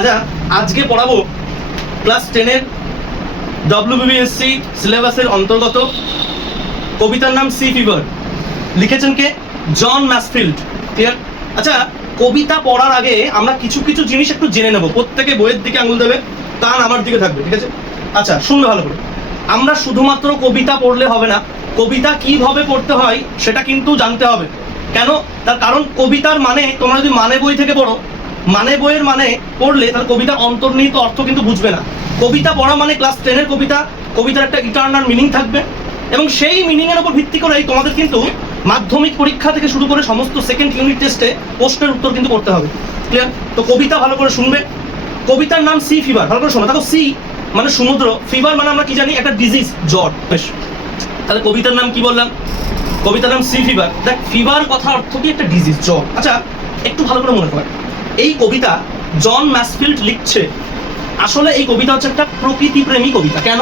আচ্ছা, আজকে পড়াবো ক্লাস 10-এর WBSC সিলেবাসের অন্তর্গত কবিতার নাম সি ফিভার। লিখেছেন কে? জন ম্যাসফিল্ড। ক্লিয়ার? আচ্ছা, কবিতা পড়ার আগে আমরা কিছু কিছু জিনিস একটু জেনে নেব। প্রত্যেকে বইয়ের দিকে আঙুল দেবে, কান আমার দিকে থাকবে, ঠিক আছে? আচ্ছা, শুনবে ভালো করে। আমরা শুধুমাত্র কবিতা পড়লে হবে না, কবিতা কিভাবে পড়তে হয় সেটা কিন্তু জানতে হবে। কেন? তার কারণ কবিতার মানে তোমরা যদি মানে বই থেকে পড়ো, মানে বইয়ের মানে পড়লে তার কবিতার অন্তর্নিহিত অর্থ কিন্তু বুঝবে না। কবিতা পড়া মানে ক্লাস 10-এর কবিতা, কবিতার একটা ইটারনাল মিনিং থাকবে এবং সেই মিনিংয়ের উপর ভিত্তি করেই তোমাদের কিন্তু মাধ্যমিক পরীক্ষা থেকে শুরু করে সমস্ত সেকেন্ড ইউনিট টেস্টে প্রশ্নের উত্তর কিন্তু করতে হবে। ক্লিয়ার? তো কবিতা ভালো করে শুনবে। কবিতার নাম সি ফিভার। ভালো করে শোনো। দেখো, সি মানে সমুদ্র, ফিভার মানে আমরা কি জানি? একটা ডিজিজ, জ্বর। বেশ, তাহলে কবিতার নাম কি বললাম? কবিতার নাম সি ফিভার। দেখ, ফিভার কথা অর্থ কি? একটা ডিজিজ, জ্বর। আচ্ছা, একটু ভালো করে মনে কর, এই কবিতা জন ম্যাসফিল্ড লিখছে, আসলে এই কবিতা হচ্ছে একটা প্রকৃতিপ্রেমী কবিতা। কেন?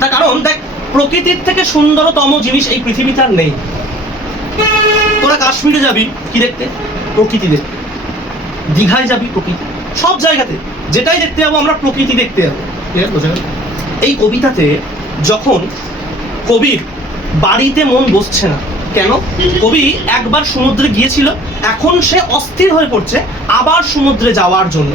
তার কারণ দেখ, প্রকৃতির থেকে সুন্দরতম জিনিস এই পৃথিবীতে আর নেই। তোরা কাশ্মীরে যাবি কি দেখতে? প্রকৃতি দেখতে। দীঘায় যাবি প্রকৃতি। সব জায়গাতে যেটাই দেখতে যাবো আমরা প্রকৃতি দেখতে যাবো। এই কবিতাতে যখন কবির বাড়িতে মন বসছে না, কেন? কবি একবার সমুদ্রে গিয়েছিল, এখন সে অস্থির হয়ে পড়ছে আবার সমুদ্রে যাওয়ার জন্য।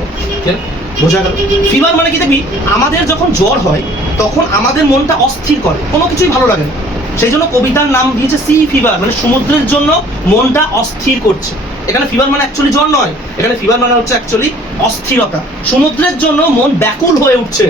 বোঝা গেল? ফিভার মানে কি? দেখবি, আমাদের যখন জ্বর হয় তখন আমাদের মনটা অস্থির করে, কোনো কিছুই ভালো লাগে না। সেই জন্য কবিতার নাম দিয়েছে সি ফিভার, মানে সমুদ্রের জন্য মনটা অস্থির করছে। এখানে ফিভার মানে অ্যাকচুয়ালি জ্বর নয়, এখানে ফিভার মানে হচ্ছে অ্যাকচুয়ালি অস্থিরতা। সমুদ্রের জন্য মন ব্যাকুল হয়ে উঠছে।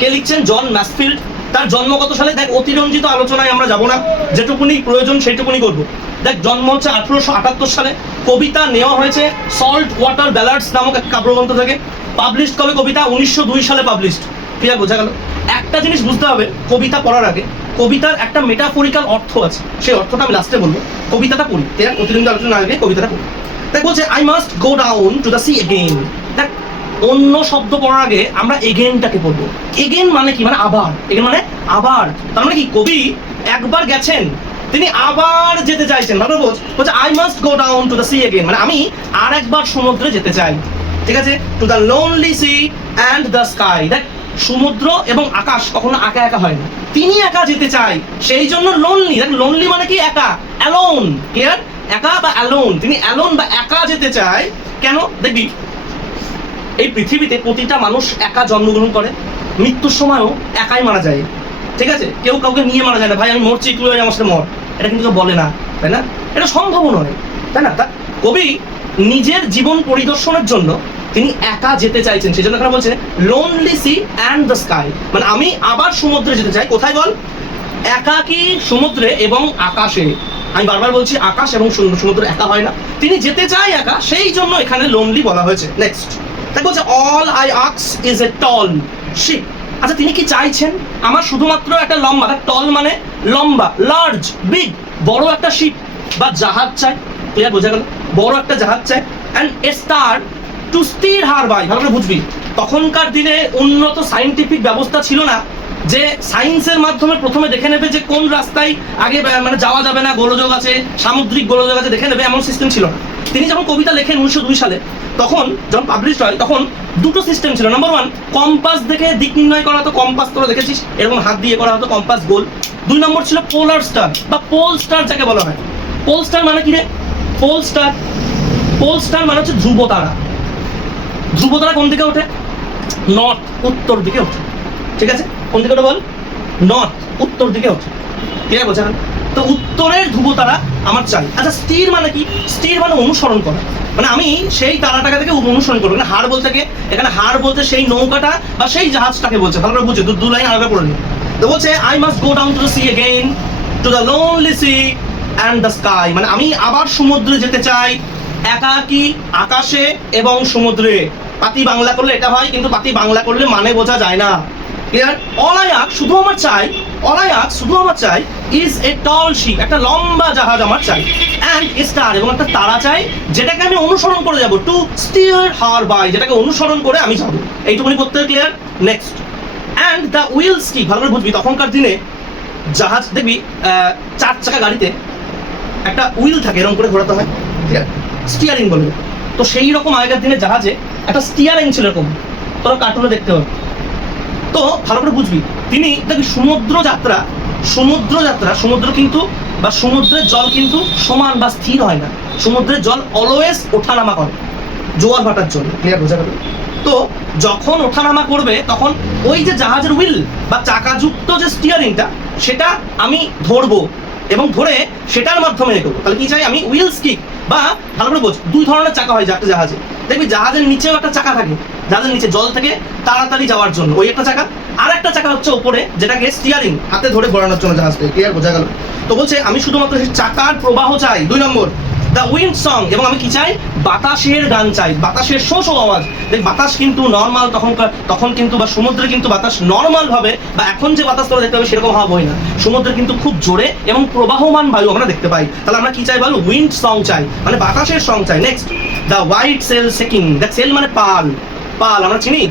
কে লিখছেন? জন ম্যাসফিল্ড। তার জন্ম কত সালে? দেখ, অতিরঞ্জিত আলোচনায় আমরা যাব না, যেটুকুনি প্রয়োজন সেইটুকুনি করবো। দেখ, জন্ম হচ্ছে 1878 সালে। কবিতা নেওয়া হয়েছে সল্ট ওয়াটার ব্যালার্ডস নামক এক কাব্যগ্রন্থ থেকে। পাবলিশ কবে কবিতা? 1902 সালে পাবলিশড। ক্লিয়ার? বোঝা গেল? একটা জিনিস বুঝতে হবে কবিতা পড়ার আগে, কবিতার একটা মেটাফরিক্যাল অর্থ আছে, সেই অর্থটা আমি লাস্টে বলবো। কবিতাটা পড়ি, ক্লিয়ার? অতিরঞ্জিত আলোচনা আগে কবিতাটা পড়ি। দেখ, বলছে I must go down to the sea again. দেখ, অন্য শব্দ পড়ার আগে আমরা এগেইনটাকে পড়বো। এগেইন মানে কি? মানে আবার। এগেইন মানে আবার। তার মানে কি? কবি একবার গেছেন, তিনি আবার যেতে চাইছেন। ভালো বলছে I must go down to the sea again, মানে আমি আর একবার সমুদ্রে যেতে চাই। ঠিক আছে? To the lonely sea and the sky. দেখ, সমুদ্র এবং আকাশ কখনো একা একা হয় না, তিনি একা যেতে চাই, সেই জন্য লোনলি। দেখ, লোনলি মানে কি? একা, অ্যালোন। ক্লিয়ার? একা বা অ্যালোন, তিনি অ্যালোন বা একা যেতে চায়। কেন? দেখবি, এই পৃথিবীতে প্রতিটা মানুষ একা জন্মগ্রহণ করে, মৃত্যুর সময়ও একাই মারা যায়। ঠিক আছে? কেউ কাউকে নিয়ে মারা যায় না, ভাই আমি মরছি, তুই আমার সাথে মর, এটা কিন্তু কেউ বলে না, তাই না? এটা সম্ভব নয়, তাই না? তা কবি নিজের জীবন পরিদর্শনের জন্য তিনি একা যেতে চাইছেন, সেই জন্য এখানে বলছে lonely sea and the sky, মানে আমি আবার সমুদ্রে যেতে চাই। কোথায় বল? একাকী সমুদ্রে এবং আকাশে। আমি বারবার বলছি, আকাশ এবং সমুদ্র একা হয় না, তিনি যেতে চায় একা, সেই জন্য এখানে লোনলি বলা হয়েছে। নেক্সট তাই বলছে all I ask is a tall ship. আচ্ছা, তিনি কি চাইছেন? আমার শুধুমাত্র একটা লম্বা, টল মানে লম্বা, লার্জ, বিগ, বড় একটা শিপ বা জাহাজ চাই। ক্লিয়ার? বোঝা গেল? বড় একটা জাহাজ চাই। And a star to steer her by. ভালো করে বুঝবি, তখনকার দিনে উন্নত সায়েন্টিফিক ব্যবস্থা ছিল না যে সায়েন্সের মাধ্যমে প্রথমে দেখে নেবে যে কোন রাস্তায় আগে মানে যাওয়া যাবে না, গোলযোগ আছে, সামুদ্রিক গোলযোগ আছে, দেখে নেবে, এমন সিস্টেম ছিল না। তিনি যখন কবিতা লেখেন 1902 সালে, তখন যখন পাবলিশ হয় তখন দুটো সিস্টেম ছিল। নাম্বার 1, কম্পাস দেখে দিক নির্ণয় করা হতো। কম্পাস তোরা দেখেছিস, এরকম হাত দিয়ে করা হতো, কম্পাস গোল। 2 নম্বর ছিল পোলার স্টার বা পোল স্টার, যাকে বলা হয়। পোল স্টার মানে কি রে? পোল স্টার, পোল স্টার মানে হচ্ছে ধ্রুব তারা। ধ্রুব তারা কোন দিকে ওঠে? নর্থ, উত্তর দিকে ওঠে। ঠিক আছে? কোন দিকে ওঠে বল? নর্থ, উত্তর দিকে ওঠে। ঠিক আছে? বোঝা গেল? তো উত্তরের ধ্রুব তারা আমার চাই। আচ্ছা, স্টির মানে কি? স্টির মানে অনুসরণ করা, মানে আমি সেই তারাটাকে থেকে অনুসরণ করবো। এখানে হার বলতে কি? এখানে হার বলতে সেই নৌকাটা বা সেই জাহাজটাকে বলছে। ভালো করে বুঝে, দু লাইন আলাদা করে নিই। তো বলছে I must go down to the sea again, to the lonely sea and the sky, মানে আমি আবার সমুদ্রে যেতে চাই, একাকী আকাশে এবং সমুদ্রে। পাতি বাংলা করলে এটা হয়, কিন্তু পাতি বাংলা করলে মানে বোঝা যায় না। ক্লিয়ার? অল আই আস্ক, শুধু আমার চাই, অল আই আস্ক, শুধু আমার চাই, ইজ এ টল শিপ, একটা লম্বা জাহাজ আমার চাই, অ্যান্ড এ স্টার, এবং একটা তারা চাই, যেটাকে আমি অনুসরণ করে যাব, টু স্টিয়ার হার বাই, যেটাকে অনুসরণ করে আমি যাবো। এইটুকুনি করতে হবে। Clear? Next, and the wheels কি? ভালো করে বুঝবি, তখনকার দিনে জাহাজ দেখবি 4 চাকা গাড়িতে একটা উইল থাকে, এরকম করে ঘোরাতে হয়, স্টিয়ারিং বলে। তো সেই রকম আগেকার দিনে জাহাজে একটা স্টিয়ারিং ছিল, এরকম তোরা কার্টুনে দেখতে হবে। তো ভালো করে বুঝবি, তিনি দেখবি সমুদ্র যাত্রা সমুদ্র কিন্তু বা সমুদ্রের জল কিন্তু সমান বা স্থির হয় না, সমুদ্রের জল অলওয়েজ ওঠানামা করে জোয়ার ভাটার জন্য। ক্লিয়ার, বোঝা গেল? তো যখন ওঠানামা করবে তখন ওই যে জাহাজের হুইল বা চাকাযুক্ত যে স্টিয়ারিংটা সেটা আমি ধরবো এবং ধরে সেটার মাধ্যমে এগোবো। তাহলে কি চাই আমি? হুইলস কিক বা ভালো করে বোঝ, দুই ধরনের চাকা হয় একটা জাহাজে। দেখবি জাহাজের নিচেও একটা চাকা থাকে, জাহাজের নিচে জল থেকে তাড়াতাড়ি যাওয়ার জন্য ওই একটা চাকা, আর একটা চাকা হচ্ছে উপরে যেটাকে স্টিয়ারিং হাতে ধরে ঘোরানোর জন্য জাহাজকে। ক্লিয়ার, বোঝা গেল? তো বলছে আমি শুধুমাত্র সেই চাকার প্রবাহ চাই। 2 নম্বর দ্য উইন্ড সং, এবং আমি কি চাই? বাতাসের গান চাই, বাতাসের শো শো আওয়াজ। দেখ বাতাস কিন্তু নর্মাল তখন কিন্তু বা সমুদ্রে কিন্তু বাতাস নর্মাল ভাবে বা এখন যে বাতাস তোরা দেখতে পাবে সেরকম হাওয়া বয় না, সমুদ্রে কিন্তু খুব জোরে এবং প্রবাহমান বায়ু আমরা দেখতে পাই। তাহলে আমরা কি চাই বল? উইন্ড সং চাই, মানে বাতাসের সং চাই। Next the white sail shaking. দেখ সেল মানে পাল, পাল আমরা চিনি,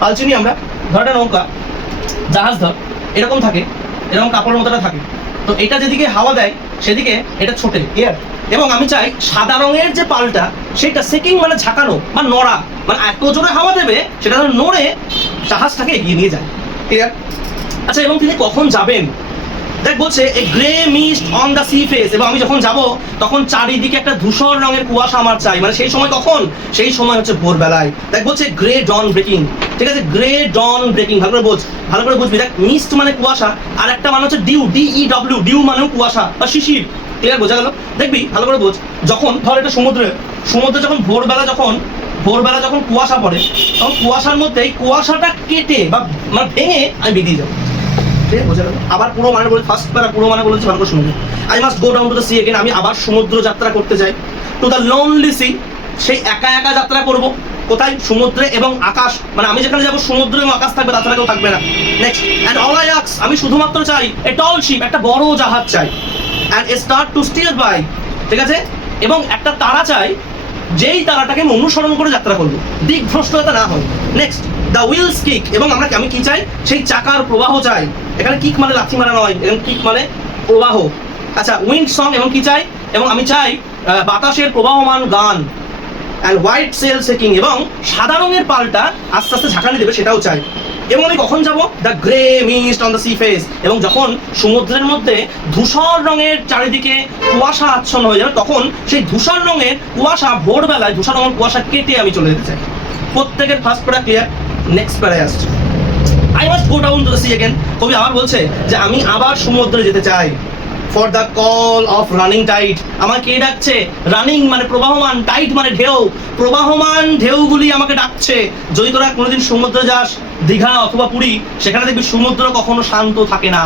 পাল চিনি আমরা। ধর একটা নৌকা, জাহাজ ধর এরকম থাকে, এরকম কাপড়ের মতোটা থাকে, তো এটা যেদিকে হাওয়া দেয় সেদিকে এটা ছোটে। ক্লিয়ার? এবং আমি চাই সাদা রঙের যে পালটা সেটা সেকিং মানে ঝাঁকানো বা নড়া, মানে এত জোরে হাওয়া দেবে সেটা নড়ে জাহাজটাকে এগিয়ে নিয়ে যায়। ক্লিয়ার? আচ্ছা, এবং তিনি কখন যাবেন? দেখ বলছে a grey mist on the sea face, এবং আমি যখন যাব তখন চারিদিকে একটা ধূসর রঙের কুয়াশা আমার চাই। মানে সেই সময় কখন? সেই সময় হচ্ছে ভোরবেলায়। দেখ বলছে গ্রে ডন ব্রেকিং, ঠিক আছে? গ্রে ডন ব্রেকিং, ভালো করে বোঝ, ভালো করে বুঝবি। দেখ মিস্ট মানে কুয়াশা, আর একটা মানে হচ্ছে ডিউ, DEW, ডিউ মানেও কুয়াশা বা শিশির। ক্লিয়ার, বোঝা গেল? দেখবি ভালো করে বোঝ, যখন ধর এটা সমুদ্রে যখন ভোরবেলা যখন কুয়াশা পড়ে তখন কুয়াশার মধ্যে এই কুয়াশাটা কেটে বা মানে ভেঙে আমি বেরিয়ে যাবো। আবার পুরো মানে বলে ফার্স্ট প্যারা পুরো মানে বলেছি, ভালো করে শুনবে। I must go down to the sea again, আমি আবার সমুদ্র যাত্রা করতে যাই। টু দ্য লোনলি সি, সেই একা একা যাত্রা করব। কোথায়? সমুদ্রে এবং আকাশ, মানে আমি যেখানে যাবো সমুদ্র এবং আকাশ থাকবে, তাছাড়া কেউ থাকবে না। Next and all I ask, আমি শুধুমাত্র চাই এ টল শিপ, একটা বড় জাহাজ চাই। And a star to steer by, ঠিক আছে? এবং একটা তারা চাই যেই তারাটাকে আমি অনুসরণ করে যাত্রা করবো, দিক ভ্রষ্টতা না হয়। নেক্সট দ্য হুইলস কিক, এবং আমি কি চাই? সেই চাকার প্রবাহ চাই। এখানে কিক মানে লাথি মারা নয়, এবং কিক মানে প্রবাহ। আচ্ছা, উইন্ড সং, এবং কি চাই? এবং আমি চাই বাতাসের প্রবাহমান গান। অ্যান্ড হোয়াইট সেল শেকিং, এবং সাদা রঙের পালটা আস্তে আস্তে ঝাঁকানি দেবে সেটাও চাই। এবং আমি কখন যাব? The grey mist on the sea face, এবং যখন সমুদ্রের মধ্যে ধূসর রঙের চারিদিকে কুয়াশা আচ্ছন্ন হয়ে যাবে তখন সেই ধূসর রঙের কুয়াশা ভোরবেলায় ধূসর রঙের কুয়াশা কেটে আমি চলে যেতে চাই। প্রত্যেকের ফার্স্ট প্যারা ক্লিয়ার। নেক্সট প্যারায় আসছে I must go down to the sea again. কবি আবার বলছে যে আমি আবার সমুদ্রে যেতে চাই। For the call of running tide, আমার কে ডাকছে? রানিং মানে প্রবাহমান, টাইড মানে ঢেউ, প্রবাহমান ঢেউগুলি আমাকে ডাকছে। যদি তোরা কোনোদিন সমুদ্রে যাস, দীঘা অথবা পুরী, সেখানে দেখবি সমুদ্র কখনো শান্ত থাকে না,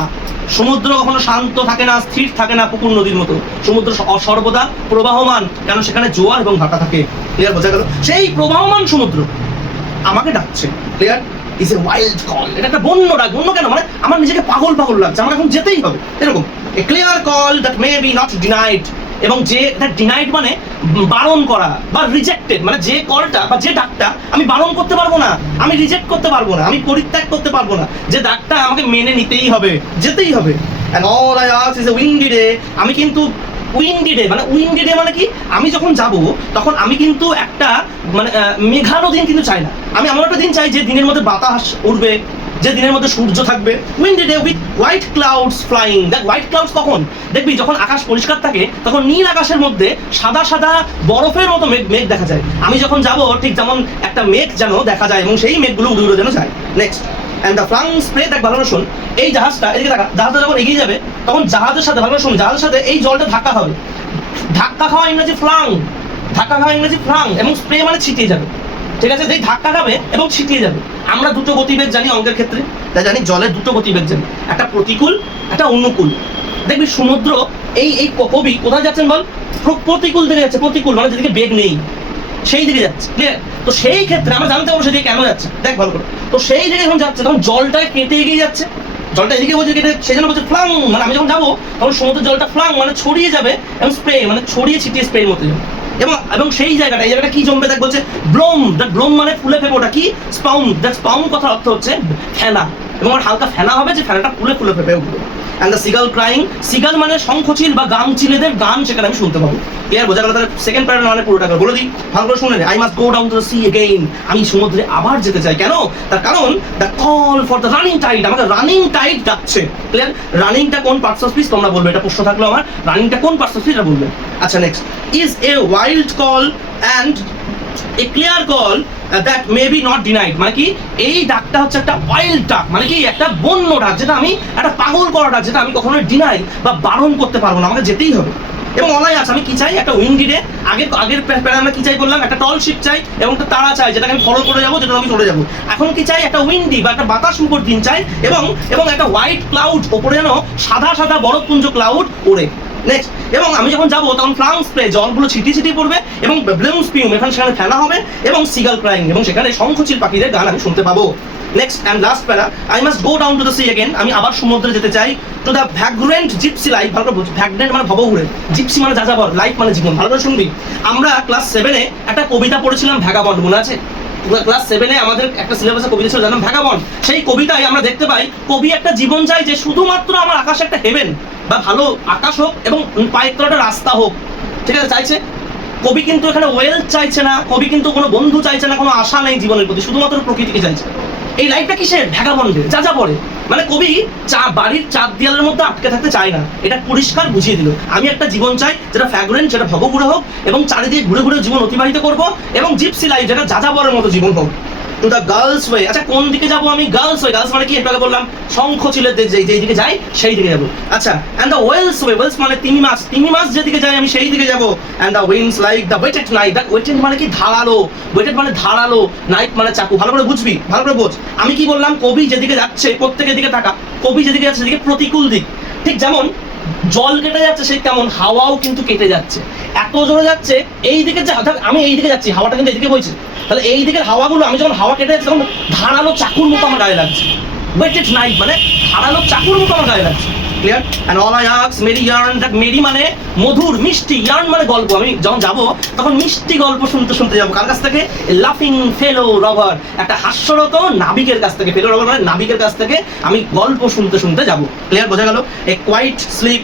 সমুদ্র কখনো শান্ত থাকে না, স্থির থাকে না পুকুর নদীর মতো। সমুদ্র সর্বদা প্রবাহমান, কারণ সেখানে জোয়ার এবং ভাটা থাকে। ক্লিয়ার, বোঝা গেল? সেই প্রবাহমান সমুদ্র আমাকে ডাকছে। Clear? Is a wild call, এটা একটা বন্য ডাক। বন্য কেন? মানে আমার নিজেকে পাগল পাগল লাগছে, আমার এখন যেতেই হবে, এরকম। A clear call that may be not denied, এবং যে ডিনাইড মানে বারণ করা বা রিজেক্টেড, মানে যে কলটা বা যে ডাকটা আমি বারণ করতে পারবো না, আমি রিজেক্ট করতে পারবো না, আমি পরিত্যাগ করতে পারবো না, যে ডাকটা আমাকে মেনে নিতেই হবে, যেতেই হবে। And all I ask is A Windy day, আমি কিন্তু উইন্ডি ডে মানে কি? আমি যখন যাব তখন আমি কিন্তু একটা মানে মেঘানো দিন কিন্তু চাই না, আমি এমন একটা দিন চাই যে দিনের মধ্যে বাতাস উঠবে, যে দিনের মধ্যে সূর্য থাকবে। Windy day with white clouds flying. দেখ হোয়াইট ক্লাউডস কখন দেখবি? যখন আকাশ পরিষ্কার থাকে তখন নীল আকাশের মধ্যে সাদা সাদা বরফের মতো মেঘ দেখা যায়। আমি যখন যাব ঠিক যেমন একটা মেঘ যেন দেখা যায়, এবং সেই মেঘগুলো উড়ে উড়ে যেন যায়। Next and the flung spray, দেখ ভালো শোন, এই জাহাজটা এদিকে দেখা, জাহাজটা যখন এগিয়ে যাবে তখন জাহাজের সাথে ভালো শোন, জাহাজের সাথে এই জলটা ধাক্কা হবে। ধাক্কা খাওয়া ইংরেজি ফ্লাং, ধাক্কা খাওয়া ইংরেজি ফ্লাং, এবং স্প্রে মানে ছিটিয়ে যাবে। ঠিক আছে? এই ধাক্কা খাবে এবং ছিটিয়ে যাবে। আমরা দুটো গতিবেগ জানি অঙ্কের ক্ষেত্রে, তাই জানি জলের দুটো গতিবেগ জানি, একটা প্রতিকূল একটা অনুকূল। দেখবি সমুদ্র এই কবি কোথায় যাচ্ছেন বল? প্রতিকূল দিকে যাচ্ছে, প্রতিকূল মানে যেদিকে বেগ নেই সেই দিকে যাচ্ছে। ক্লিয়ার? তো সেই ক্ষেত্রে আমরা জানতে পারবো সেদিকে কেন যাচ্ছে। দেখ ভালো করে, তো সেই দিকে যখন যাচ্ছে তখন জলটা কেটে এগিয়ে যাচ্ছে, জলটা এদিকে বলছে কেটে, সেই জন্য বলছে ফ্লাং, মানে আমি যখন যাবো তখন সমুদ্রের জলটা ফ্লাং মানে ছড়িয়ে যাবে, এবং স্প্রে মানে ছড়িয়ে ছিটিয়ে স্প্রের মতো যাবে। এবং সেই জায়গাটা, এই জায়গাটা কি জমবে? দেখ বলছে ব্লোম, দ্যাট ব্লোম মানে ফুলে ফেপে, ওটা কি? স্পাউন্ড, দ্যাট স্পাউন্ড কথার অর্থ হচ্ছে ফেনা। এবং আমার হালকা ফেনা হবে, যে ফেনাটা ফুলে ফুলে ফেপে উঠবে। And the seagull crying, seagull মানে শঙ্খচিল বা গামচিলেদের গান সেখানে আমি শুনতে পাবো। ক্লিয়ার, বোঝা গেল? তাহলে সেকেন্ড প্যারাগ্রাফ মানে পুরোটা বলে দিই, ভালো করে শুনে নে। I must go down to the sea again, আমি সমুদ্রে আবার যেতে চাই। কেন? তার কারণ the call for the running tide, আমাকে রানিং টাইড ডাকছে। ক্লিয়ার, রানিংটা কোন পার্টস অফ স্পিচ তোমরা বলবে, এটা প্রশ্ন থাকলো আমার, রানিংটা কোন পার্টস অফ স্পিচ এটা বলবে। আচ্ছা next, is a wild call and a clear call that may be not denied, মানে কি এই ডাকটা হচ্ছে একটা ওয়াইল্ড ডাক, মানে কি একটা বন্য ডাক, যেটা আমি একটা পাগল করা ডাক, যেটা আমি কখনোই ডিনাই বা বারণ করতে পারবো না, আমাকে যেতেই হবে। এবং অলাই আছে, আমি কি চাই? একটা উইন্ডি ডে। আগের প্যারা আমরা কি চাই বললাম? একটা টল শিপ চাই এবং একটা তারা চাই, যেটাকে আমি ফলো করে যাবো, যেটা আমি চলে যাবো। এখন কি চাই? একটা উইন্ডি বা একটা বাতাস মুখর দিন চাই, এবং একটা হোয়াইট ক্লাউড, ওপরে যেন সাদা সাদা বরফপুঞ্জ ক্লাউড ওড়ে। নেক্সট, এবং আমি যখন যাবো তখন ফ্লাং স্প্রে, জলগুলো ছিটিয়ে ছিটিয়ে পড়বে, এবং ব্লেম স্পিউম এখানে সেখানে ফেলা হবে, এবং সিগাল ক্রাইং, এবং সেখানে শঙ্খচিল পাখিদের গান আমি শুনতে পাবো। Next and last para, I must go down to the sea again, আমি আবার সমুদ্রে যেতে চাই। To the vagrant gypsy life, ভালো করে বুঝ, ভ্যাগ্রেন্ট মানে ভবঘুরে, জিপসি মানে যাযাবর, লাইফ মানে জীবন। ভালো করে শুনবি, আমরা ক্লাস 7-এ একটা কবিতা পড়েছিলাম ভ্যাগাবন্ড, মনে আছে? ক্লাস 7-এ আমাদের একটা সিলেবাসে কবিতা ছিল, জানাম ভ্যাগাবন্ড। সেই কবিতায় আমরা দেখতে পাই কবি একটা জীবন চাই যে শুধুমাত্র আমার আকাশে একটা হেভেন বা ভালো আকাশ হোক এবং পায়ের তলাটা রাস্তা হোক, ঠিক আছে, চাইছে। কবি কিন্তু এখানে ওয়েলথ চাইছে না, কবি কিন্তু কোনো বন্ধু চাইছে না, কোনো আশা নেই জীবনের প্রতি, শুধুমাত্র প্রকৃতিকে চাইছে। এই লাইফটা কিসের? ভ্যাগাবন্ডের, যা পড়ে। মানে কবি বাড়ির চার দেয়ালের মধ্যে আটকে থাকতে চায় না, এটা পরিষ্কার বুঝিয়ে দিল। আমি একটা জীবন চাই যেটা ফ্র্যাগ্রেন্ট, যেটা ভবঘুরে হোক, এবং চারিদিকে ঘুরে ঘুরে জীবন অতিবাহিত করব, এবং জিপসি লাইফ, যেটা যাযাবরের মতো জীবন হোক। টু দ্য গার্লস ওয়ে, আচ্ছা কোন দিকে যাবো আমি? গার্লস ওয়ে, গার্লস মানে কি? একটু আগে বললাম শঙ্খচিলের যেই দিকে যাই সেই দিকে যাবো। আচ্ছা, and the whales way, whales মানে তিমি মাছ যেদিকে যাই আমি সেই দিকে যাবো। And the winds like the whetted night, the whetted মানে কি? ধারালো, ওয়েটেড মানে ধারালো, নাইট মানে চাকু। ভালো করে বুঝবি, ভালো করে বোঝ। আমি কি বললাম? কবি যেদিকে যাচ্ছে, প্রত্যেকের দিকে তাকা, কবি যেদিকে যাচ্ছে সেদিকে প্রতিকূল দিক। ঠিক যেমন জল কেটে যাচ্ছে, সেই তেমন হাওয়াও কিন্তু কেটে যাচ্ছে, এত জোরে যাচ্ছে। এই দিকে যে আমি এই দিকে যাচ্ছি, হাওয়াটা কিন্তু এইদিকে বইছে, তাহলে এই দিকের হাওয়াগুলো আমি যখন হাওয়া কেটে যাচ্ছে তখন ধারালো চাকুর মতো আমার গায়ে লাগছে। ওয়েটেড নাইট মানে ধারালো চাকুর মতো আমার গায়ে লাগছে। Clear? And all I ask merry yarn, that merry মানে মধুর মিষ্টি, ইয়ার্ন মানে গল্প। আমি যখন যাবো তখন মিষ্টি গল্প শুনতে শুনতে যাবো। কার কাছ থেকে? লাফিং ফেলো রবার, একটা হাস্যরত নাবিকের কাছ থেকে। ফেলো রবার মানে নাবিকের কাছ থেকে আমি গল্প শুনতে শুনতে যাবো। ক্লিয়ার, বোঝা গেল? A quiet sleep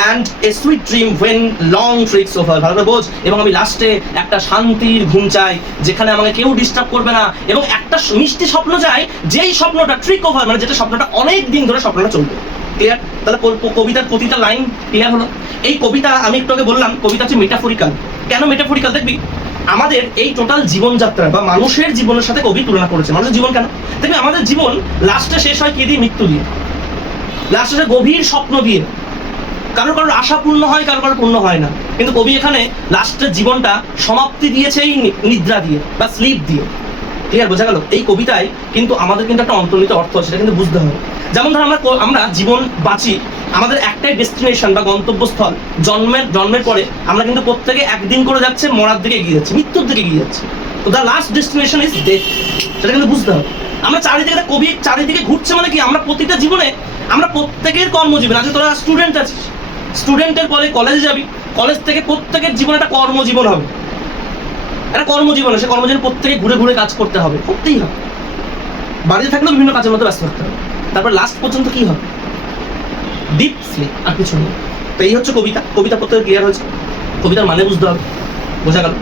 and a sweet dream when long tricks over, ভালো করে বোঝ। এবং আমি লাস্টে একটা শান্তির ঘুম চাই, যেখানে আমাকে কেউ ডিস্টার্ব করবে না, এবং একটা মিষ্টি স্বপ্ন চাই, যেই স্বপ্নটা ট্রিক ওভার মানে যেটা স্বপ্নটা অনেক দিন ধরে স্বপ্নটা চলবে। ক্লিয়ার? তাহলে কবিতার প্রতিটা লাইন ক্লিয়ার হলো। এই কবিতা আমি একটু আগে বললাম কবিতা হচ্ছে মেটাফরিক্যাল। কেন মেটাফরিক্যাল? দেখবি আমাদের এই টোটাল জীবনযাত্রা বা মানুষের জীবনের সাথে কবি তুলনা করেছে। মানুষের জীবন কেন? দেখবি আমাদের জীবন লাস্টে শেষ হয় কি দিয়ে? মৃত্যু দিয়ে। লাস্টে গভীর স্বপ্ন দিয়ে। কারোর আশা পূর্ণ হয়, কারোর পূর্ণ হয় না। কিন্তু কবি এখানে লাস্টের জীবনটা সমাপ্তি দিয়েছে এই নিদ্রা দিয়ে বা স্লিপ দিয়ে। ক্লিয়ার, বোঝা গেল? এই কবিতায় কিন্তু আমাদের কিন্তু একটা অন্তর্নিহিত অর্থ আছে, সেটা কিন্তু বুঝতে হবে। যেমন ধর আমরা জীবন বাঁচি, আমাদের একটাই ডেস্টিনেশন বা গন্তব্যস্থল। জন্মের পরে আমরা কিন্তু প্রত্যেকে একদিন করে যাচ্ছে, মরার দিকে এগিয়ে যাচ্ছে, মৃত্যুর দিকে এগিয়ে যাচ্ছে। তো the last destination is death, সেটা কিন্তু বুঝতে হবে। আমরা কবি চারিদিকে ঘুরছে মানে কি? আমরা প্রতিটা জীবনে, আমরা প্রত্যেকের কর্মজীবন আছে। তোরা স্টুডেন্ট আছিস, স্টুডেন্টের পরে কলেজে যাবি, কলেজ থেকে প্রত্যেকের জীবনে একটা কর্মজীবন হবে, একটা কর্মজীবন। সে কর্মজীবন প্রত্যেকে ঘুরে ঘুরে কাজ করতে হবে, করতেই হবে। বাড়িতে থাকলেও বিভিন্ন কাজের মধ্যে ব্যস্ত থাকতে হবে। তারপর লাস্ট পর্যন্ত কি হবে? ডিপ স্লিপ, আর কিছু নেই। তো এই হচ্ছে কবিতা। কবিতা প্রত্যেকে ক্লিয়ার হয়েছে? কবিতার মানে বুঝতে হবে, বোঝা গেল?